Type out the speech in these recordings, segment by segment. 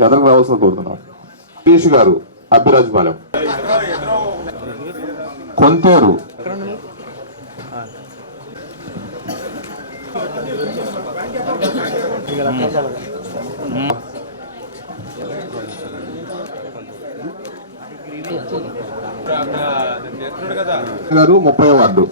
ఎదరికి రావాల్సిన కోరుతున్నాం. సురేష్ గారు అబ్బిరాజుపాలెం, కొంతూరు, గారు 30వ వార్డు,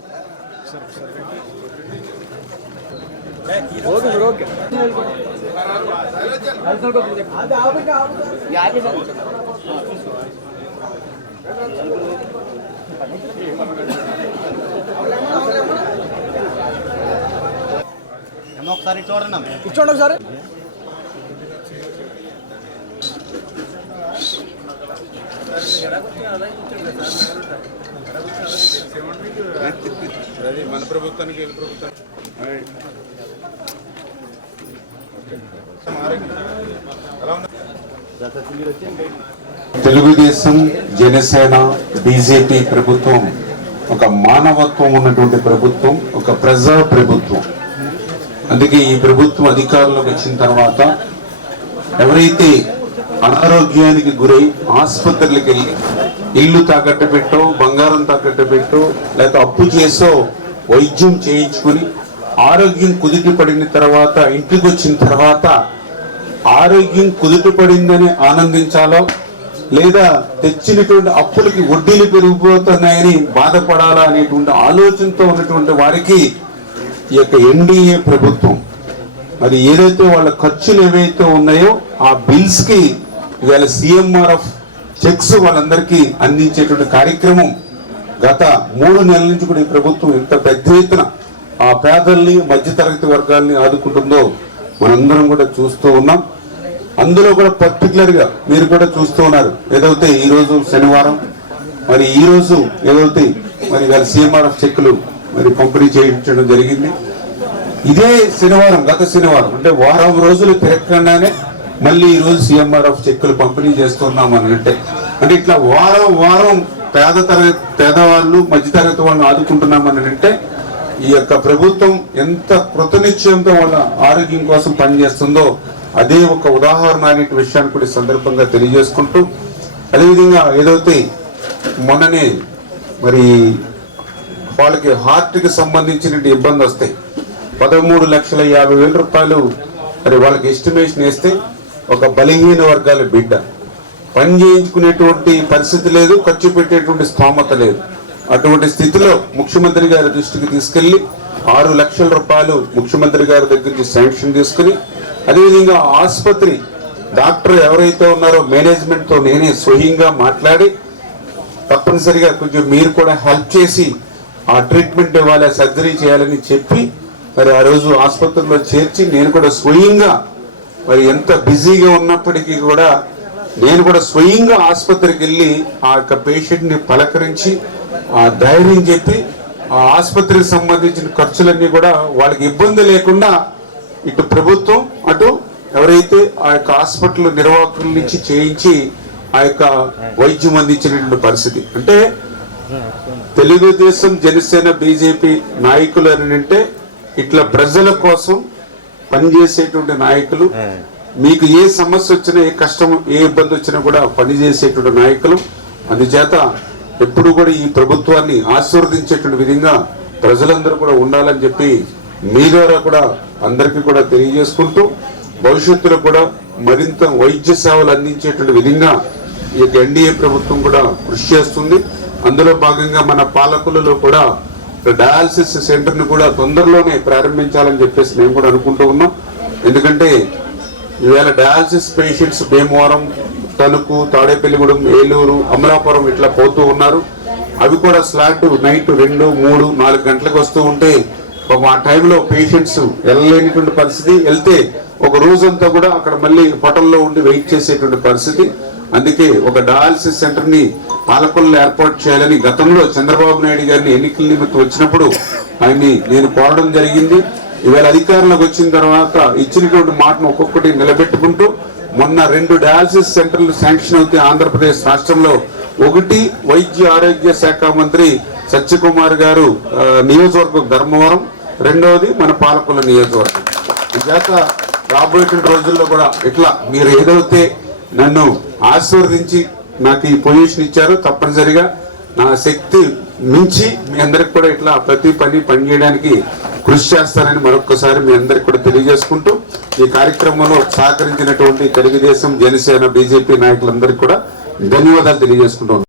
ఒకసారి చూడండి ఒకసారి మన ప్రభుత్వానికి వెళ్ళి ప్రభుత్వం తెలుగుదేశం, జనసేన, బీజేపీ ప్రభుత్వం ఒక మానవత్వం ఉన్నటువంటి ప్రభుత్వం, ఒక ప్రజా ప్రభుత్వం. అందుకే ఈ ప్రభుత్వం అధికారంలోకి వచ్చిన తర్వాత ఎవరైతే అనారోగ్యానికి గురై ఆసుపత్రులకు వెళ్ళి ఇల్లు తాకట్టు పెట్టో, బంగారం తాకట్టు పెట్టో, లేకపోతే అప్పు చేసో వైద్యం చేయించుకుని ఆరోగ్యం కుదుట పడిన తర్వాత ఇంటికి వచ్చిన తర్వాత ఆరోగ్యం కుదుట పడిందని ఆనందించాలో, లేదా తెచ్చినటువంటి అప్పులకి వడ్డీలు పెరిగిపోతున్నాయని బాధపడాలా అనేటువంటి ఆలోచనతో ఉన్నటువంటి వారికి ఈ యొక్క ఎన్డీఏ ప్రభుత్వం మరి ఏదైతే వాళ్ళ ఖర్చులు ఏవైతే ఉన్నాయో ఆ బిల్స్ కి ఇవాళ CMRF చెక్స్ వాళ్ళందరికీ అందించేటువంటి కార్యక్రమం గత 3 నెలల నుంచి కూడా ఈ ప్రభుత్వం ఎంత పెద్ద ఎత్తున ఆ పేదల్ని, మధ్యతరగతి వర్గాల్ని ఆదుకుంటుందో మనందరం కూడా చూస్తూ ఉన్నాం. అందులో కూడా పర్టికులర్ గా మీరు కూడా చూస్తూ ఉన్నారు. ఏదైతే ఈ రోజు శనివారం, మరి ఈ రోజు ఏదైతే మరి వాళ్ళ CMRF చెక్కులు మరి పంపిణీ చేయించడం జరిగింది. ఇదే శనివారం, గత శనివారం అంటే వారం రోజులు తిరగకుండానే మళ్ళీ ఈ రోజు CMRF చెక్కులు పంపిణీ చేస్తున్నాం అని అంటే ఇట్లా వారం పేదవాళ్ళు, మధ్యతరగతి వాళ్ళని ఆదుకుంటున్నామని అంటే ఈ యొక్క ప్రభుత్వం ఎంత కృతనిశ్చయంతో వాళ్ళ ఆరోగ్యం కోసం పనిచేస్తుందో అదే ఒక ఉదాహరణ అనే విషయాన్ని కూడా సందర్భంగా తెలియజేసుకుంటూ, అదేవిధంగా ఏదైతే మొన్ననే మరి వాళ్ళకి హార్ట్ కి సంబంధించిన ఇబ్బంది వస్తాయి 13,50,000 రూపాయలు మరి వాళ్ళకి ఎస్టిమేషన్ వేస్తే ఒక బలహీన వర్గాల బిడ్డ పని చేయించుకునేటువంటి పరిస్థితి లేదు, ఖర్చు పెట్టేటువంటి స్తోమత లేదు. అటువంటి స్థితిలో ముఖ్యమంత్రి గారి దృష్టికి తీసుకెళ్లి 6 లక్షల రూపాయలు ముఖ్యమంత్రి గారి దగ్గర నుంచి శాంక్షన్ తీసుకుని, అదేవిధంగా ఆసుపత్రి డాక్టర్ ఎవరైతే ఉన్నారో మేనేజ్మెంట్ తో నేనే స్వయంగా మాట్లాడి తప్పనిసరిగా కొంచెం మీరు కూడా హెల్ప్ చేసి ఆ ట్రీట్మెంట్ ఇవ్వాలి, సర్జరీ చేయాలని చెప్పి మరి ఆ రోజు ఆసుపత్రిలో చేర్చి నేను కూడా స్వయంగా మరి ఎంత బిజీగా ఉన్నప్పటికీ కూడా నేను కూడా స్వయంగా ఆసుపత్రికి వెళ్ళి ఆ యొక్క పేషెంట్ ని పలకరించి ఆ ధైర్యం చెప్పి ఆ ఆసుపత్రికి సంబంధించిన ఖర్చులన్నీ కూడా వాళ్ళకి ఇబ్బంది లేకుండా ఇటు ప్రభుత్వం అటు ఎవరైతే ఆ యొక్క హాస్పిటల్ నిర్వాహకుల నుంచి చేయించి ఆ యొక్క వైద్యం అందించినటువంటి పరిస్థితి. అంటే తెలుగుదేశం, జనసేన, బీజేపీ నాయకులు అని అంటే ఇట్లా ప్రజల కోసం పనిచేసేటువంటి నాయకులు. మీకు ఏ సమస్య వచ్చినా, ఏ కష్టం, ఏ ఇబ్బంది వచ్చినా కూడా పనిచేసేటువంటి నాయకులు. అందుచేత ఎప్పుడు కూడా ఈ ప్రభుత్వాన్ని ఆశీర్వదించేటువంటి విధంగా ప్రజలందరూ కూడా ఉండాలని చెప్పి మీ ద్వారా కూడా అందరికీ కూడా తెలియజేసుకుంటూ, భవిష్యత్తులో కూడా మరింత వైద్య సేవలు అందించేటువంటి విధంగా ఈ యొక్క ఎన్డీఏ ప్రభుత్వం కూడా కృషి చేస్తుంది. అందులో భాగంగా మన పాలకులలో కూడా డయాలసిస్ సెంటర్ ని కూడా తొందరలోనే ప్రారంభించాలని చెప్పేసి మేము కూడా అనుకుంటూ ఉన్నాం. ఎందుకంటే ఈవేళ డయాలసిస్ పేషెంట్స్ భీమవరం, తణుకు, తాడేపల్లిగూడెం, ఏలూరు, అమలాపురం ఇట్లా పోతూ ఉన్నారు. అవి కూడా స్లాట్ నైట్ 2, 3, 4 గంటలకు వస్తూ ఉంటే ఆ టైంలో పేషెంట్స్ వెళ్ళలేనిటువంటి పరిస్థితి, వెళ్తే ఒక రోజంతా కూడా అక్కడ మళ్ళీ హోటల్లో ఉండి వెయిట్ చేసేటువంటి పరిస్థితి. అందుకే ఒక డయాలసిస్ సెంటర్ ని పాలకొల్లో ఏర్పాటు చేయాలని గతంలో చంద్రబాబు నాయుడు గారిని ఎన్నికల నిమిత్తం వచ్చినప్పుడు ఆయన్ని నేను కోరడం జరిగింది. ఇవాళ అధికారంలోకి వచ్చిన తర్వాత ఇచ్చినటువంటి మాటను ఒక్కొక్కటి నిలబెట్టుకుంటూ మొన్న 2 డయాలసిస్ సెంటర్లు శాంక్షన్ అవుతాయి ఆంధ్రప్రదేశ్ రాష్ట్రంలో. ఒకటి వైద్య ఆరోగ్య శాఖ మంత్రి సత్యకుమార్ గారు నియోజకవర్గం ధర్మవరం, రెండవది మన పాలకొల్లు నియోజకవర్గం. ఇదాక రాబోయేటువంటి రోజుల్లో కూడా ఇట్లా మీరు ఏదైతే నన్ను ఆశీర్వదించి నాకు ఈ పొజిషన్ ఇచ్చారో తప్పనిసరిగా నా శక్తి మించి మీ అందరికి కూడా ఇట్లా ప్రతి పని చేయడానికి కృషి చేస్తానని మరొకసారి మీ అందరికి కూడా తెలియజేసుకుంటూ ఈ కార్యక్రమంలో సహకరించినటువంటి తెలుగుదేశం, జనసేన, బీజేపీ నాయకులందరికీ కూడా ధన్యవాదాలు తెలియజేసుకుంటూ